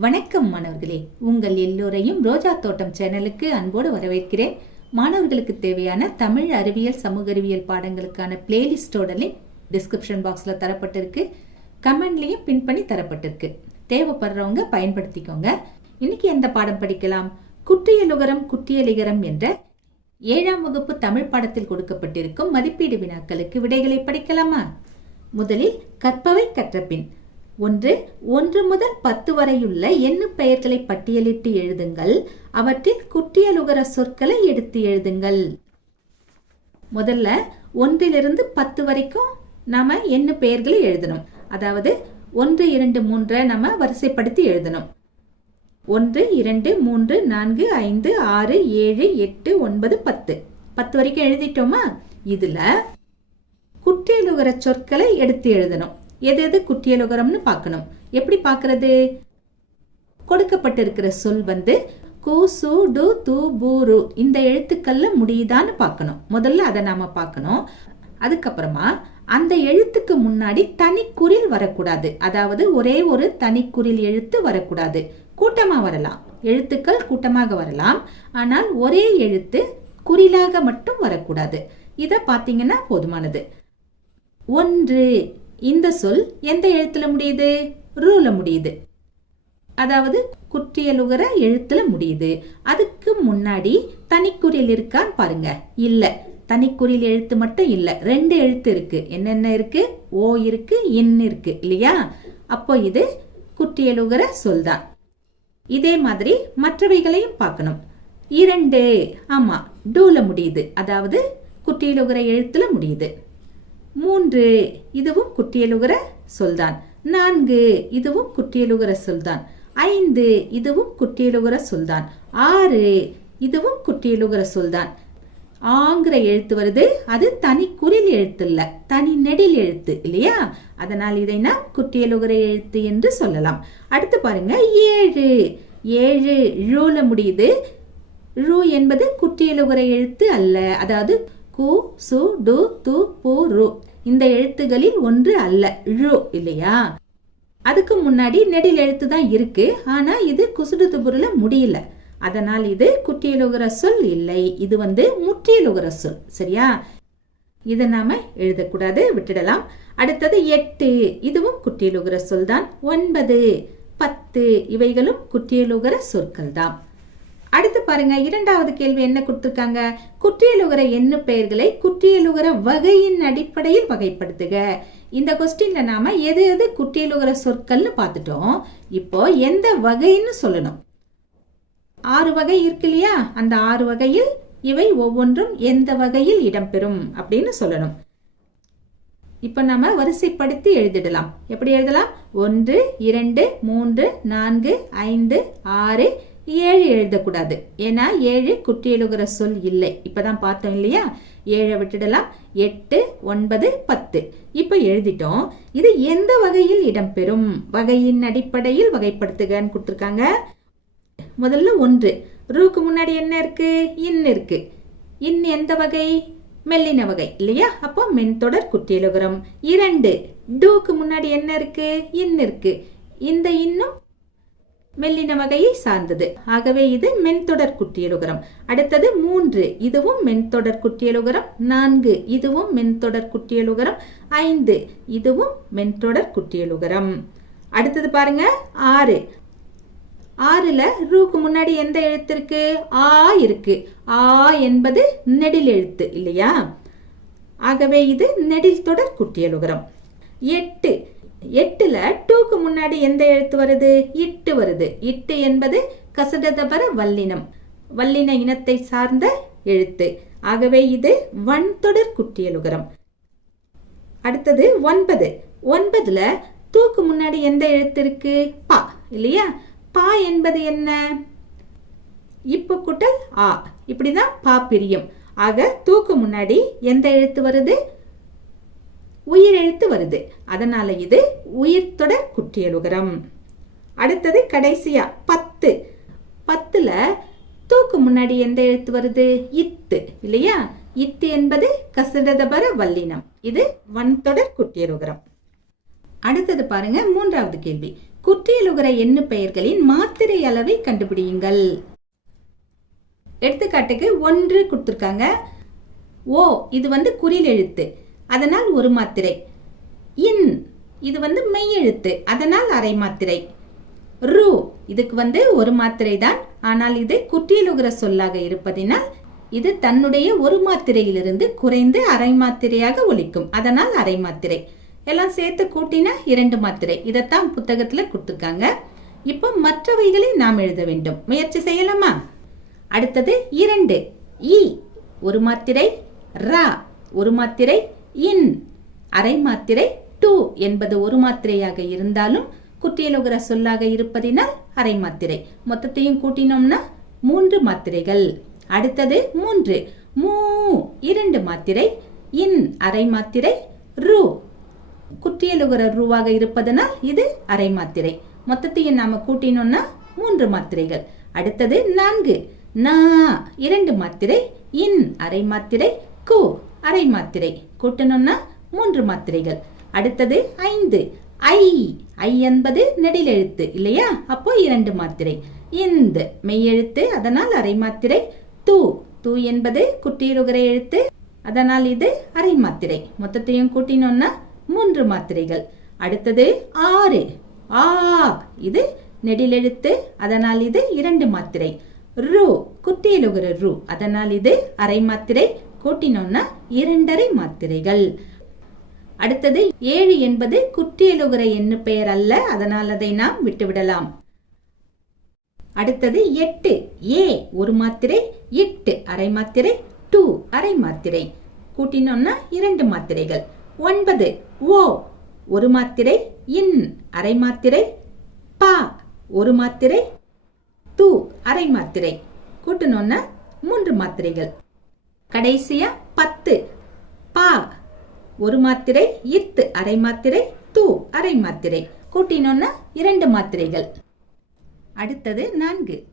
வணக்கம் மாணவர்களே. உங்கள் எல்லோரையும் ரோஜா தோட்டம் சேனலுக்கு அன்போடு வரவேற்கிறேன். மாணவர்களுக்கு தேவையான தமிழ் அறிவியல் சமூக அறிவியல் பாடங்களுக்கான பிளேலிஸ்டோட லிங்க் டிஸ்கிரிப்ஷன் பாக்ஸில் தரப்பட்டிருக்கு. கமெண்ட்லேயும் பின் பண்ணி தரப்பட்டிருக்கு. தேவைப்படுறவங்க பயன்படுத்திக்கோங்க. இன்னைக்கு எந்த பாடம் படிக்கலாம்? குற்றியலுகரம் குற்றியலிகரம் என்ற ஏழாம் வகுப்பு தமிழ் பாடத்தில் கொடுக்கப்பட்டிருக்கும் மதிப்பீடு வினாக்களுக்கு விடைகளை படிக்கலாமா? முதலில் கற்பவை கற்றபின். ஒன்று ஒன்று முதல் பத்து வரையுள்ள எண்ணு பெயர்களை பட்டியலிட்டு எழுதுங்கள். அவற்றில் குட்டியலுகர சொற்களை எடுத்து எழுதுங்கள். முதல்ல ஒன்றிலிருந்து பத்து வரைக்கும் நாம எண்ணு பெயர்களை எழுதணும். அதாவது ஒன்று இரண்டு மூன்றை நம்ம வரிசைப்படுத்தி எழுதணும். ஒன்று இரண்டு மூன்று நான்கு ஐந்து ஆறு ஏழு எட்டு ஒன்பது பத்து. பத்து வரைக்கும் எழுதிட்டோமா? இதுல குட்டியலுகர சொற்களை எடுத்து எழுதணும். எது எது குற்றியலுகரம்னு பார்க்கணும். எப்படி பார்க்கறது? கொடுக்கப்பட்டிருக்கிற சொல் வந்து கு சு டு து இந்த எழுத்துக்கள்ல முடியுதான்னு பார்க்கணும். முதல்ல அதை நாம பார்க்கணும். அதுக்கப்புறமா அந்த எழுத்துக்கு முன்னாடி தனிக்குறில் வரக்கூடாது. அதாவது ஒரே ஒரு தனிக்குறில் எழுத்து வரக்கூடாது. கூட்டமா வரலாம். எழுத்துக்கள் கூட்டமாக வரலாம். ஆனால் ஒரே எழுத்து குறிலாக மட்டும் வரக்கூடாது. இதை பார்த்தீங்கன்னா போதுமானது. ஒன்று இந்த சொல் எந்த எழுத்துல முடியுது? ரூல முடியுது. அதாவது குற்றியலுகர எழுத்துல முடியுது. அதுக்கு முன்னாடி தனிக்குறியில் இருக்கான்னு பாருங்க. இல்ல. தனிக்குறியில் எழுத்து மட்டும் இல்ல. ரெண்டு எழுத்து இருக்கு. என்னென்ன இருக்கு? ஓ இருக்கு இன் இருக்கு. இல்லையா? அப்போ இது குற்றியலுகர சொல் தான் இதே மாதிரி மற்றவைகளையும் பார்க்கணும். இரண்டு. ஆமா. டூல முடியுது. அதாவது குட்டியலுகிற எழுத்துல முடியுது. மூன்று இதுவும் குட்டியலுகிற சொல்தான். நான்கு இதுவும் குட்டியலுகிற சொல்தான். ஐந்து இதுவும் குற்றியலுகர சொல்தான். ஆறு இதுவும் குற்றியலுகர சொல்தான். ஆங்கிற எழுத்து வருது. அது தனி குறில் எழுத்து இல்ல. தனி நெடில் எழுத்து இல்லையா? அதனால் இதை நாம் குற்றியலுகர எழுத்து என்று சொல்லலாம். அடுத்து பாருங்க. ஏழு. ஏழு ழூல முடியுது. ழு என்பது குட்டியலுகிற எழுத்து அல்ல. அதாவது கு சு டு து பு ரு. இந்த எழுத்துகளில் ஒன்று அல்ல ழு இல்லையா? அதுக்கு முன்னாடி நெடில் எழுத்து தான் இருக்கு ஆனா இது குசுடு துபுருல முடியல. அதனால் இது குட்டியலுகிற சொல் இல்லை இது வந்து முற்றியலுகர சொல் சரியா? இதை நாம எழுதக்கூடாது விட்டுடலாம். அடுத்தது எட்டு இதுவும் குற்றியலுகர சொல் தான் ஒன்பது பத்து இவைகளும் குட்டியலுகிற சொற்கள் தான் அடுத்து பாருங்க இரண்டாவது கேள்வி என்ன கொடுத்துருக்காங்க? குற்றியலுகர எண்ணு பெயர்களை குற்றியலுகர வகையின் அடிப்படையில் வகைப்படுத்துக. இந்த கொஸ்டின்ல நாம எது எது குற்றியலுகர சொற்கள்னு பார்த்துட்டோம். இப்போ எந்த வகைன்னு சொல்லணும். ஆறு வகை இருக்கு இல்லையா? அந்த ஆறு வகையில் இவை ஒவ்வொன்றும் எந்த வகையில் இடம்பெறும் அப்படின்னு சொல்லணும். இப்ப நம்ம வரிசைப்படுத்தி எழுதிடலாம். எப்படி எழுதலாம்? ஒன்று இரண்டு மூன்று நான்கு ஐந்து ஆறு ஏழு எழுதக்கூடாது. ஏன்னா ஏழு குற்றியலுகிற சொல் இல்லை. இப்போதான் பார்த்தோம் இல்லையா? ஏழை விட்டுடலாம். எட்டு ஒன்பது பத்து. இப்போ எழுதிட்டோம். இது எந்த வகையில் இடம்பெறும்? வகையின் அடிப்படையில் வகைப்படுத்துகன்னு கொடுத்துருக்காங்க. முதல்ல ஒன்று. ரூக்கு முன்னாடி என்ன இருக்கு? இன் இருக்கு. இன் எந்த வகை? மெல்லின வகை. இல்லையா? அப்போ மென்தொடர் குற்றியலுகரம் இரண்டு. டூக்கு முன்னாடி என்ன இருக்கு? இன் இருக்கு. இந்த இன்னும் மெல்லின வகையை சார்ந்தது. ஆகவே இது மென்தொடர் குற்றியலுகரம் அடுத்தது மூன்று இதுவும் மென்தொடர் குற்றியலுகரம் நான்கு இதுவும் மென்தொடர் குற்றியலுகரம் ஐந்து இதுவும் மென்தொடர் குற்றியலுகரம் அடுத்தது பாருங்க ஆறு. ஆறுல ரூக்கு முன்னாடி எந்த எழுத்து இருக்கு? ஆ இருக்கு. ஆ என்பது நெடில் எழுத்து இல்லையா? ஆகவே இது நெடில் தொடர் குட்டியலுகரம். எட்டு எட்டுல டூக்கு முன்னாடி எந்த எழுத்து வருது? இட்டு வருது. இட்டு என்பது கசடதபர வல்லினம். வல்லின இனத்தை சார்ந்த எழுத்து. ஆகவே இது வன்தொடர் குட்டியலுகரம். அடுத்தது ஒன்பது. ஒன்பதுல தூக்கு முன்னாடி எந்த எழுத்து இருக்கு? பா. இல்லையா? பா என்பது என்ன? இப்பு குட்டல் ஆ. இப்படிதான் பா பிரியம். ஆக தூக்கு முன்னாடி எந்த எழுத்து வருது? உயிர் எழுத்து வருது. அதனால இது உயிர்த்தொடர் குற்றியலுகரம். அடுத்தது கடைசியா பத்து. பத்துல தூக்கு முன்னாடி எந்த எழுத்து வருது? இத்து. இல்லையா? இத்து என்பது கசடதபர வல்லினம். இது வன்தொடர் குற்றியலுகரம். அடுத்தது பாருங்க மூன்றாவது கேள்வி. குற்றியலுகர எண்ணு பெயர்களின் மாத்திரை அளவை கண்டுபிடியுங்கள். எடுத்துக்காட்டுக்கு ஒன்று கொடுத்துருக்காங்க. ஓ இது வந்து குறில் எழுத்து. அதனால் ஒரு மாத்திரை. இன் இது வந்து மெய்யெழுத்து அதனால் அரை மாத்திரை. ரூ இதுக்கு வந்து ஒரு மாத்திரை தான். ஆனால் இது குற்றியலுகர சொல்லாக இருப்பதினால் இது தன்னுடைய ஒரு மாத்திரையிலிருந்து குறைந்து அரை மாத்திரையாக ஒலிக்கும். அதனால் அரை மாத்திரை. எல்லாம் சேர்த்து கூட்டினா இரண்டு மாத்திரை. இதைத்தான் புத்தகத்துல கொடுத்துருக்காங்க. இப்போ மற்றவைகளை நாம் எழுத வேண்டும். முயற்சி செய்யலாமா? அடுத்தது இரண்டு. இ ஒரு மாத்திரை. ரா ஒரு மாத்திரை. இன். அரை மாத்திரை டூ என்பது ஒரு மாத்திரையாக இருந்தாலும் குட்டியலுகிற சொல்லாக இருப்பதினால் அரை மாத்திரை. மொத்தத்தையும் கூட்டினோம்னா மூன்று மாத்திரைகள். அடுத்தது மூன்று. மூ இரண்டு மாத்திரை இன் அரை மாத்திரை ரூ. குற்றியலுகிற ரூவாக இருப்பதனால் இது அரை மாத்திரை. மொத்தத்தையும் நாம கூட்டினோம்னா மூன்று மாத்திரைகள். அடுத்தது நான்கு. நா இரண்டு மாத்திரை இன் அரை மாத்திரை கு அரை மாத்திரை. கூட்டணும்னா மூன்று மாத்திரைகள். அடுத்தது ஐந்து. ஐ. ஐ என்பது நெடிலெழுத்து இல்லையா? அப்போ இரண்டு மாத்திரை. இந்த மெய்யெழுத்து அதனால் அரை மாத்திரை. தூ. தூ என்பது குட்டியலுகர எழுத்து அதனால் இது அரை மாத்திரை. மொத்தத்தையும் கூட்டினோம்னா மூன்று மாத்திரைகள். அடுத்தது ஆறு. ஆ. இது நெடிலெழுத்து அதனால் இது இரண்டு மாத்திரை. ரூ. குட்டியலுகிற ரூ அதனால் இது அரை மாத்திரை. கூட்டினோம்னா இரண்டரை மாத்திரைகள். அடுத்தது ஏழு என்பது குற்றியலுகர எண்ணு பெயர் அல்ல அதனால் அதை நாம் விட்டுவிடலாம். அடுத்தது எட்டு ஏ ஒரு மாத்திரை எட்டு அரை மாத்திரை டூ அரை மாத்திரை. கூட்டினோம்னா இரண்டு மாத்திரைகள். ஒன்பது ஓ ஒரு மாத்திரை இன் அரை மாத்திரை பா ஒரு மாத்திரை தூ அரை மாத்திரை. கூட்டணும்னா மூன்று மாத்திரைகள். கடைசியா பத்து. பா ஒரு மாத்திரை இத்து. அரை மாத்திரை தூ. அரை மாத்திரை. கூட்டினோம்னா இரண்டு மாத்திரைகள். அடுத்தது நான்கு.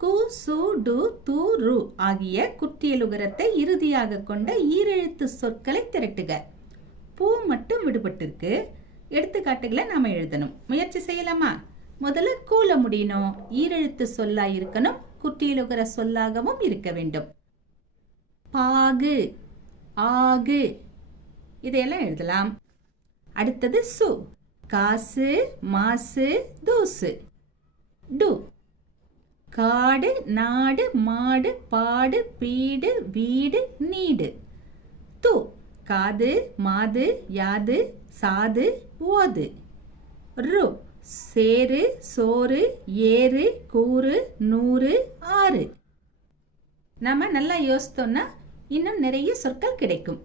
கு சு டு து ரு ஆகிய குற்றியலுகரத்தை இறுதியாக கொண்ட ஈரெழுத்து சொற்களை திரட்டுக. பூ மட்டும் விடுபட்டிருக்கு. எடுத்துக்காட்டுகளை நாம எழுதணும். முயற்சி செய்யலாமா? முதல்ல கூல முடியணும். ஈரெழுத்து சொல்லா இருக்கணும் குற்றியலுகர சொல்லாகவும் இருக்க வேண்டும். பாகு ஆகு. இதையெல்லாம் எழுதலாம். அடுத்தது சு. காசு மாசு தூசு. டு. காடு நாடு மாடு பாடு பீடு வீடு நீடு. து. காது மாது யாது சாது ஓது. ரு. சேரு சோறு ஏறு கூறு நூறு ஆறு. நம்ம நல்லா யோசித்தோம்னா இன்னும் நிறைய சொற்கள் கிடைக்கும்.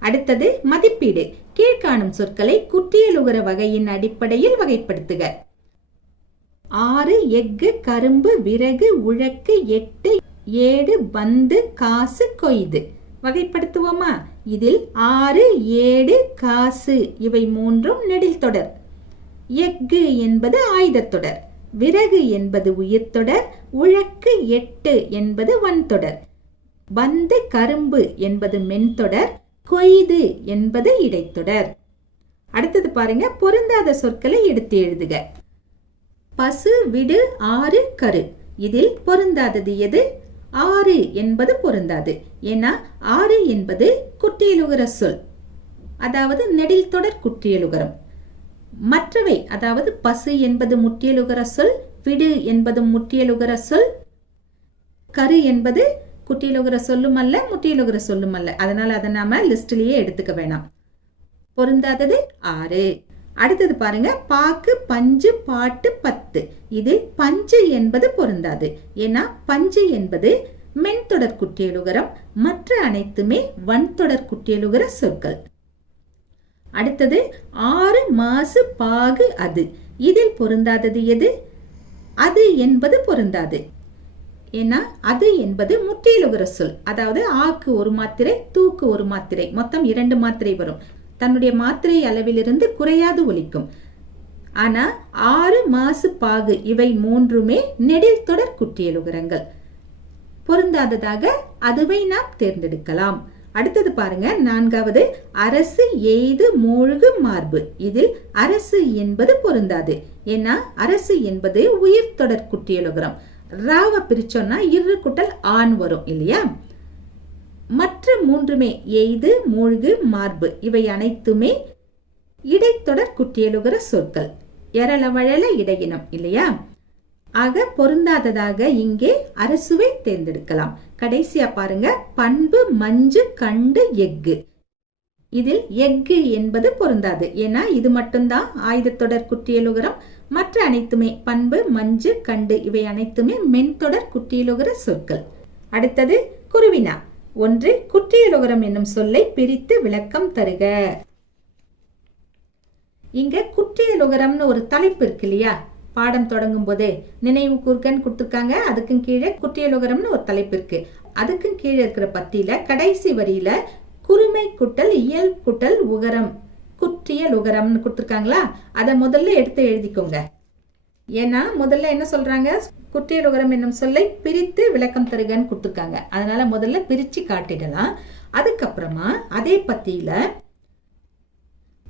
அடுத்தது மதிப்பீடு. கீழ்காணும் சொற்களை குற்றியலுகர வகையின் அடிப்படையில் வகைப்படுத்துக. ஆறு எஃகு கரும்பு விறகு உழக்கு எட்டு ஏடு பந்து காசு கொய்து. வகைப்படுத்துவோமா? இதில் ஆறு ஏடு காசு இவை மூன்றும் நெடில் தொடர். எஃகு என்பது ஆயுதத்தொடர் விறகு என்பது உயிர்த்தொடர் உழக்கு எட்டு என்பது வன்தொடர் வந்த கரும்பு என்பது மென்தொடர் கொய்து என்பது இடைத்தொடர். அடுத்தது பாருங்க பொருந்தாத சொற்களை எடுத்து எழுதுக. பசு விடு ஆறு கரு. இதில் பொருந்தாதது எது? ஆறு என்பது பொருந்தாது. ஏன்னா ஆறு என்பது குற்றியலுகர சொல். அதாவது நெடில் தொடர் குற்றியலுகரம். மற்றவை அதாவது பசு என்பது முற்றியலுகர சொல் விடு என்பது முற்றியலுகர சொல் கரு என்பது குட்டியிலுகிற சொல்லும் அல்ல முட்டியிலுகிற சொல்லும் அல்ல அதனால அதை நாம லிஸ்ட்லயே எடுத்துக்க வேணாம். பொருந்தாதது ஆறு. அடுத்தது பாருங்க பாக்கு பஞ்சு பாட்டு பத்து. இதில் பஞ்சு என்பது பொருந்தாது. ஏன்னா பஞ்சு என்பது மென்தொடர் குற்றியலுகரம் மற்ற அனைத்துமே வன்தொடர் குற்றியலுகர சொற்கள். அடுத்தது ஆறு மாசு பாகு அது. இதில் பொருந்தாதது எது? அது என்பது பொருந்தாது. ஏன்னா அது என்பது முற்றியலுகர சொல். அதாவது ஆக்கு ஒரு மாத்திரை தூக்கு ஒரு மாத்திரை. மொத்தம் இரண்டு மாத்திரை வரும். தன்னுடைய மாத்திரை அளவிலிருந்து குறையாது ஒலிக்கும். ஆனா ஆறு மாசு பாகு இவை மூன்றுமே நெடில் தொடர் குற்றியலுகரங்கள். பொருந்தாததாக அதுவை நாம் தேர்ந்தெடுக்கலாம். அடுத்தது பாருங்க நான்காவது அரசு எய்து மூழ்கு மார்பு. இதில் அரசு என்பது பொருந்தாது. ஏன்னா அரசு என்பது உயிர் தொடர் குட்டியலுகரம் ராவை பிரிச்சோம்னா இரு குட்டல் ஆண் வரும் இல்லையா? மற்ற மூன்றுமே எய்து மூழ்கு மார்பு. இவை அனைத்துமே இடைத்தொடர் குட்டியலுகிற சொற்கள். எரள வழல இடையினம் இல்லையா? ஆக பொருந்தாததாக இங்கே அரசுவை தேர்ந்தெடுக்கலாம். கடைசியா பாருங்க. பண்பு மஞ்சு கண்டு எஃகு. இதில் எஃகு என்பது பொருந்தாது. ஏன்னா இது மட்டும்தான் ஆயுதத்தொடர் குற்றியலுகரம். மற்ற அனைத்துமே பண்பு மஞ்சு கண்டு இவை அனைத்துமே மென்தொடர் குற்றியலுகர சொற்கள். அடுத்தது குருவினா. ஒன்று குற்றியலுகரம் என்னும் சொல்லை பிரித்து விளக்கம் தருக. இங்க குற்றியலுகரம்னு ஒரு தலைப்பு இருக்கு இல்லையா? பாடம் தொடங்கும் போதே நினைவு கூர்க்கன்னு கொடுத்துருக்காங்க. அதுக்கும் கீழே குற்றியலுகரம்னு ஒரு தலைப்பு இருக்கு. அதுக்கும் கீழே இருக்கிற பத்தியில கடைசி வரியில குறுமை குட்டல் இயல் குட்டல் உகரம். குற்றியல் உகரம்னு கொடுத்துருக்காங்களா? அதை முதல்ல எடுத்து எழுதிக்கோங்க. ஏன்னா முதல்ல என்ன சொல்றாங்க? குற்றியல் உகரம் என்னும் சொல்லை பிரித்து விளக்கம் தருகன்னு கொடுத்துருக்காங்க. அதனால முதல்ல பிரிச்சு காட்டிடலாம். அதுக்கப்புறமா அதே பத்தியில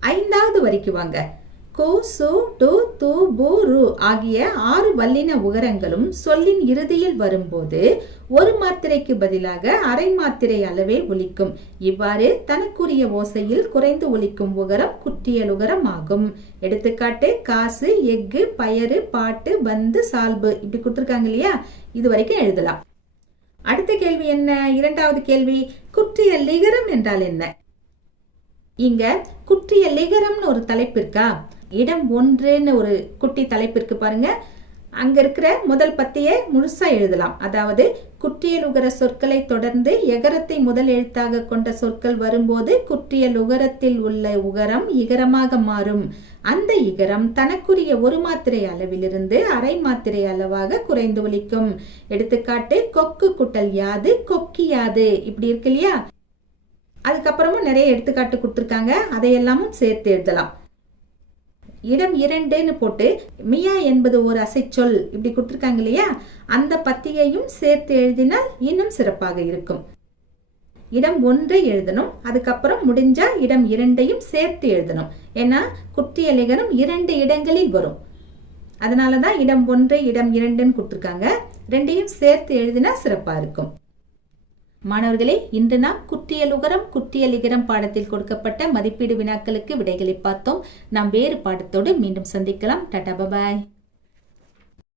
ஐந்தாவது வரைக்கு வாங்க. கோ சு டு து பு ரு ஆகிய ஆறு வல்லின உகரங்களும் சொல்லின் இறுதியில் வரும்போது ஒரு மாத்திரைக்கு பதிலாக அரை மாத்திரை அளவே ஒலிக்கும். இவ்வாறு தனக்குரிய ஓசையில் குறைந்து ஒலிக்கும் உகரம் குற்றியல் உகரம் ஆகும் எடுத்துக்காட்டு காசு எஃகு பயறு பாட்டு பந்து சால்பு இப்படி கொடுத்துருக்காங்க இல்லையா? இது வரைக்கும் எழுதலாம். அடுத்த கேள்வி என்ன? இரண்டாவது கேள்வி குற்றிய லிகரம் என்றால் என்ன? இங்க குற்றிய லிகரம்னு ஒரு தலைப்பு இருக்கா? இடம் ஒன்றுன்னு ஒரு குட்டி தலைப்பிற்கு பாருங்க. அங்க இருக்கிற முதல் பத்தியை முழுசா எழுதலாம். அதாவது குற்றியல் உகர சொற்களை தொடர்ந்து எகரத்தை முதல் எழுத்தாக கொண்ட சொற்கள் வரும்போது குற்றியல் உகரத்தில் உள்ள உகரம் இகரமாக மாறும். அந்த இகரம் தனக்குரிய ஒரு மாத்திரை அளவிலிருந்து அரை மாத்திரை அளவாக குறைந்து ஒலிக்கும். எடுத்துக்காட்டு கொக்கு குட்டல் யாது கொக்கியாது இப்படி இருக்கு இல்லையா? அதுக்கப்புறமும் நிறைய எடுத்துக்காட்டு கொடுத்துருக்காங்க. அதையெல்லாமும் சேர்த்து எழுதலாம். இடம் இரண்டுன்னு போட்டு மியா என்பது ஒரு அசைச்சொல் இப்படி கொடுத்துருக்காங்க இல்லையா? அந்த பத்தியையும் சேர்த்து எழுதினால் இன்னும் சிறப்பாக இருக்கும். இடம் ஒன்றை எழுதணும் அதுக்கப்புறம் முடிஞ்சா இடம் இரண்டையும் சேர்த்து எழுதணும். ஏன்னா குற்றிய லேகனம் இரண்டு இடங்களில் வரும். அதனால தான் இடம் ஒன்றை இடம் இரண்டுன்னு கொடுத்துருக்காங்க. ரெண்டையும் சேர்த்து எழுதினா சிறப்பா இருக்கும். மாணவர்களே இன்று நாம் குற்றியலுகரம் குற்றியலிகரம் பாடத்தில் கொடுக்கப்பட்ட மதிப்பீடு வினாக்களுக்கு விடைகளை பார்த்தோம். நாம் வேறு பாடத்தோடு மீண்டும் சந்திக்கலாம். டாடா பபாய்